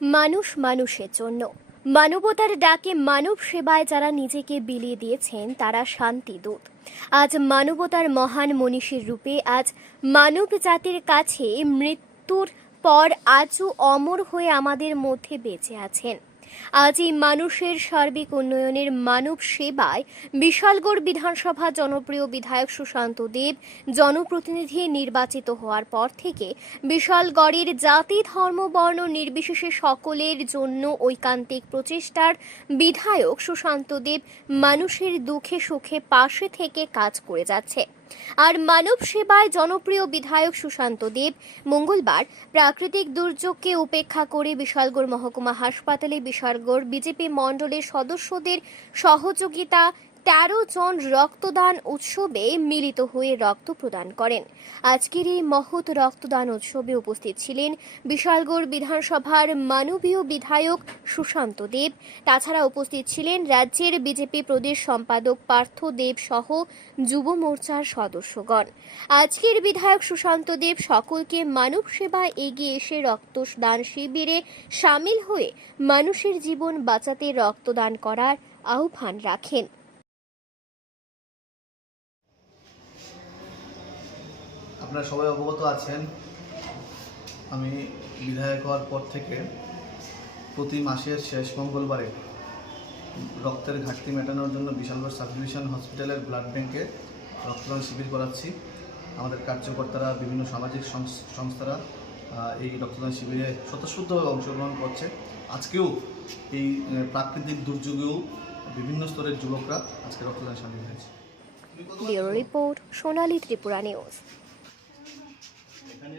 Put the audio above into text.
মানুষ মানুষের জন্য। মানবতার ডাকে মানব সেবায় যারা নিজেকে বিলিয়ে দিয়েছেন, তারা শান্তি দূত। আজ মানবতার মহান মনীষীর রূপে আজ মানব জাতির কাছে মৃত্যুর পর আজও অমর হয়ে আমাদের মধ্যে বেঁচে আছেন। আজ এই মানুষের সার্বিক উন্নয়নের মানব সেবায় বিশালগড় বিধানসভা জনপ্রিয় বিধায়ক সুশান্ত দেব জনপ্রতিনিধি নির্বাচিত হওয়ার পর থেকে বিশালগড়ের জাতি, ধর্ম, বর্ণ নির্বিশেষে সকলের জন্য ঐকান্তিক প্রচেষ্টার বিধায়ক সুশান্ত দেব মানুষের দুঃখে সুখে পাশে থেকে কাজ করে যাচ্ছে। আর মানব সেবায় জনপ্রিয় বিধায়ক সুশান্ত দেব মঙ্গলবার প্রাকৃতিক দুর্যোগকে উপেক্ষা করে বিশালগড় মহকুমা হাসপাতালে বিশালগড় বিজেপি মণ্ডলের সদস্যদের সহযোগিতা তেরো জন রক্তদান উৎসবে মিলিত হয়ে রক্ত প্রদান করেন। আজকের এই মহৎ রক্তদান উৎসবে উপস্থিত ছিলেন বিশালগড় বিধানসভার মানবীয় বিধায়ক সুশান্ত দেব। তাছাড়া উপস্থিত ছিলেন রাজ্যের বিজেপি প্রদেশ সম্পাদক পার্থ দেব সহ যুব মোর্চার সদস্যগণ। আজকের বিধায়ক সুশান্ত দেব সকলকে মানব সেবায় এগিয়ে এসে রক্তদান শিবিরে সামিল হয়ে মানুষের জীবন বাঁচাতে রক্তদান করার আহ্বান রাখেন। আপনারা সবাই অবগত আছেন, আমি বিধায়ক হওয়ার পর থেকে প্রতি মাসের শেষ মঙ্গলবারে রক্তের ঘাটতি মেটানোর জন্য বিশালগড় সাব ডিভিশন হসপিটালের ব্লাড ব্যাংকে রক্তদান শিবির করাচ্ছি। আমাদের কার্যকর্তারা, বিভিন্ন সামাজিক সংস- সংস্থারা এই রক্তদান শিবিরে স্বতঃস্ফূর্তভাবে অংশগ্রহণ করছে। আজকেও এই প্রাকৃতিক দুর্যোগেও বিভিন্ন স্তরের যুবকরা আজকে রক্তদান সামিল হয়েছে রিপোর্ট সোনালী ত্রিপুরা নিউজ। এখানে